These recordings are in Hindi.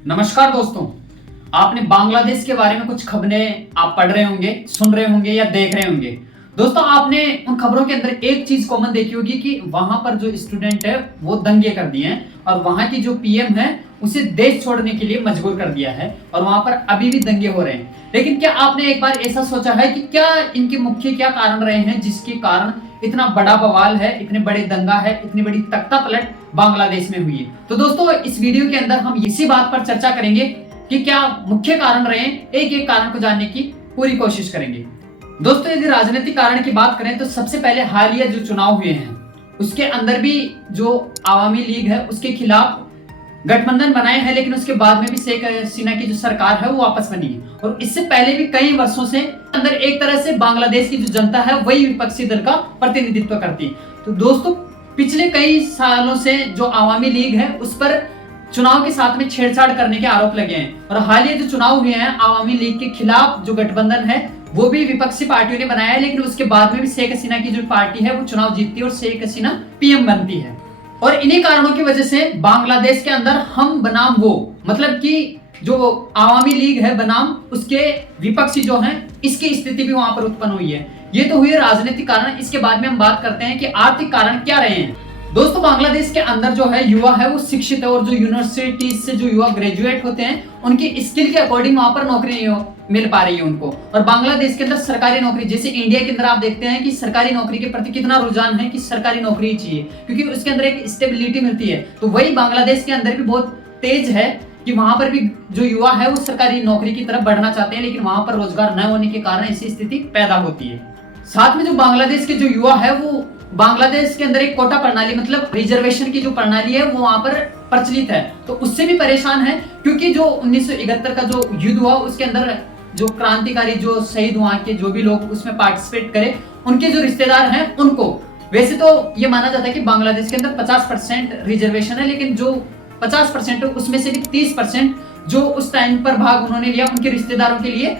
नमस्कार दोस्तों। आपने बांग्लादेश के बारे में कुछ खबरें आप पढ़ रहे होंगे, सुन रहे होंगे या देख रहे होंगे। दोस्तों, आपने उन खबरों के अंदर एक चीज कॉमन देखी होगी कि वहां पर जो स्टूडेंट है वो दंगे कर दिए हैं और वहां की जो पीएम है उसे देश छोड़ने के लिए मजबूर कर दिया है और वहां पर अभी भी दंगे हो रहे हैं। लेकिन क्या आपने एक बार ऐसा सोचा है कि क्या इनके मुख्य क्या कारण रहे हैं जिसके कारण इतना बड़ा बवाल है, इतने बड़े दंगा है, इतनी बड़ी तख्ता पलट बांग्लादेश में हुई है? तो दोस्तों, इस वीडियो के अंदर हम इसी बात पर चर्चा करेंगे कि क्या मुख्य कारण रहे हैं। एक एक कारण को जानने की पूरी कोशिश करेंगे। दोस्तों, यदि राजनीतिक कारण की बात करें तो सबसे पहले हालिया जो चुनाव हुए हैं उसके अंदर भी जो आवामी लीग है उसके खिलाफ गठबंधन बनाए हैं, लेकिन उसके बाद में भी शेख हसीना की जो सरकार है वो वापस बनी है। और इससे पहले भी कई वर्षों से अंदर एक तरह से बांग्लादेश की जो जनता है वही विपक्षी दल का प्रतिनिधित्व करती है। तो दोस्तों, पिछले कई सालों से जो आवामी लीग है उस पर चुनाव के साथ में छेड़छाड़ करने के आरोप लगे हैं और हालिया जो चुनाव हुए हैं आवामी लीग के खिलाफ जो गठबंधन है वो भी विपक्षी पार्टियों ने बनाया है, लेकिन उसके बाद में भी शेख हसीना की जो पार्टी है वो चुनाव जीतती है और शेख हसीना पीएम बनती है। और इन्हीं कारणों की वजह से बांग्लादेश के अंदर हम बनाम वो, मतलब कि जो आवामी लीग है बनाम उसके विपक्षी जो हैं, इसकी स्थिति भी वहां पर उत्पन्न हुई है। ये तो हुए राजनीतिक कारण। इसके बाद में हम बात करते हैं कि आर्थिक कारण क्या रहे हैं। दोस्तों, बांग्लादेश के अंदर जो है युवा है वो शिक्षित है और जो यूनिवर्सिटीज से जो युवा ग्रेजुएट होते हैं उनकी स्किल के अकॉर्डिंग वहां पर नौकरी नहीं मिल पा रही है उनको। और बांग्लादेश के अंदर सरकारी नौकरी, जैसे इंडिया के अंदर आप देखते हैं कि सरकारी नौकरी के प्रति कितना रुझान है कि सरकारी नौकरी चाहिए क्योंकि उसके अंदर एक स्टेबिलिटी मिलती है। तो वही बांग्लादेश के अंदर भी बहुत तेज है कि वहां पर भी जो युवा है वो सरकारी नौकरी की तरफ बढ़ना चाहते हैं, लेकिन वहां पर रोजगार न होने के कारण ऐसी स्थिति पैदा होती है। साथ में जो बांग्लादेश के जो युवा है वो बांग्लादेश के अंदर एक कोटा प्रणाली, मतलब रिजर्वेशन की जो प्रणाली है वो वहां पर प्रचलित है, तो उससे भी परेशान है क्योंकि जो 1971 का जो युद्ध हुआ उसके अंदर जो क्रांतिकारी जो शहीद वहां के जो भी लोग उसमें पार्टिसिपेट करे उनके जो रिश्तेदार हैं उनको, वैसे तो ये माना जाता है कि बांग्लादेश के अंदर 50% रिजर्वेशन है, लेकिन जो 50% है उसमें से भी 30% जो उस टाइम पर भाग उन्होंने लिया उनके रिश्तेदारों के लिए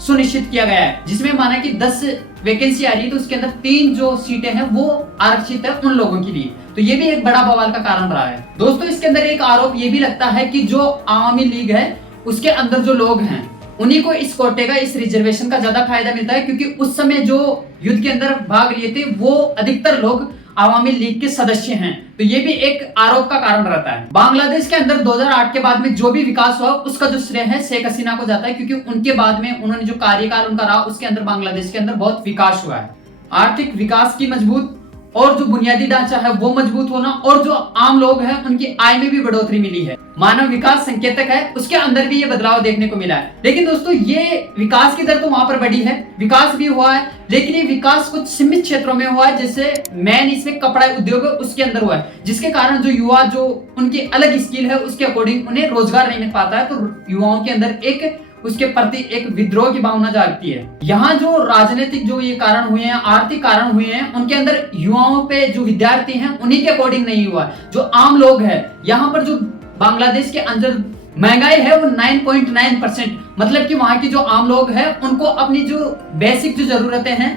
सुनिश्चित किया गया है, जिसमें माना कि 10 वैकेंसी आ रही है तो उसके अंदर 3 जो सीटें हैं वो आरक्षित है उन लोगों के लिए। तो ये भी एक बड़ा बवाल का कारण रहा है। दोस्तों, इसके अंदर एक आरोप ये भी लगता है कि जो आवामी लीग है उसके अंदर जो लोग हैं उन्हीं को इस कोटे का, इस रिजर्वेशन का ज्यादा फायदा मिलता है क्योंकि उस समय जो युद्ध के अंदर भाग लिए थे वो अधिकतर लोग आवामी लीग के सदस्य हैं। तो ये भी एक आरोप का कारण रहता है। बांग्लादेश के अंदर 2008 के बाद में जो भी विकास हुआ उसका जो श्रेय है शेख हसीना को जाता है क्योंकि उनके बाद में उन्होंने जो कार्यकाल उनका रहा उसके अंदर बांग्लादेश के अंदर बहुत विकास हुआ है। आर्थिक विकास की मजबूत और जो बुनियादी ढांचा है वो मजबूत होना और जो आम लोग हैं उनकी आय में भी बढ़ोतरी मिली है। मानव विकास संकेतक है उसके अंदर भी ये बदलाव देखने को मिला है। लेकिन दोस्तों, ये विकास की दर तो वहां पर बढ़ी है, विकास भी हुआ है, लेकिन ये विकास कुछ सीमित क्षेत्रों में हुआ है। जैसे मेन इसमें कपड़ा उद्योग है उसके अंदर हुआ है, जिसके कारण जो युवा जो उनकी अलग स्किल है उसके अकॉर्डिंग उन्हें रोजगार नहीं मिल पाता है, तो युवाओं के अंदर एक उसके प्रति एक विद्रोह की भावना जागती है। यहाँ जो राजनीतिक जो ये कारण हुए हैं, आर्थिक कारण हुए हैं, उनके अंदर युवाओं पे जो विद्यार्थी हैं उन्हीं के अकॉर्डिंग नहीं हुआ। जो आम लोग हैं, यहाँ पर जो बांग्लादेश के अंदर महंगाई है वो 9.9%, मतलब कि वहां के जो आम लोग हैं उनको अपनी जो बेसिक जो जरूरतें हैं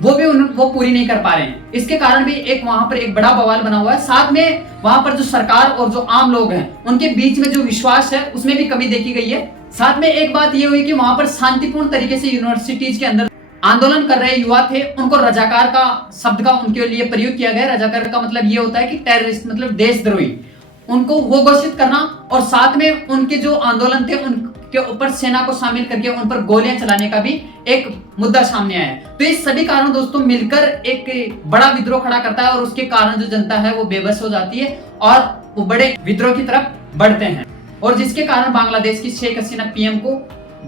वो पूरी नहीं कर पा रहे हैं। इसके कारण भी एक वहां पर एक बड़ा बवाल बना हुआ है। साथ में वहां पर जो सरकार और जो आम लोग हैं उनके बीच में जो विश्वास है उसमें भी कमी देखी गई है। साथ में एक बात ये हुई कि वहां पर शांतिपूर्ण तरीके से यूनिवर्सिटीज के अंदर आंदोलन कर रहे युवा थे, उनको रजाकार का शब्द का उनके लिए प्रयोग किया गया। रजाकार का मतलब ये होता है कि टेररिस्ट, मतलब देशद्रोही, उनको वो घोषित करना और साथ में उनके जो आंदोलन थे उनके ऊपर सेना को शामिल करके उन पर गोलियां चलाने का भी एक मुद्दा सामने आया है। तो इस सभी कारणों दोस्तों मिलकर एक बड़ा विद्रोह खड़ा करता है और उसके कारण जो जनता है वो बेबस हो जाती है और वो बड़े विद्रोह की तरफ बढ़ते हैं और जिसके कारण बांग्लादेश की शेख हसीना पीएम को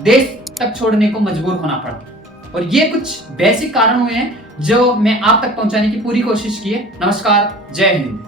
देश तक छोड़ने को मजबूर होना पड़ा। और ये कुछ बेसिक कारण हुए हैं जो मैं आप तक पहुंचाने की पूरी कोशिश की है। नमस्कार, जय हिंद।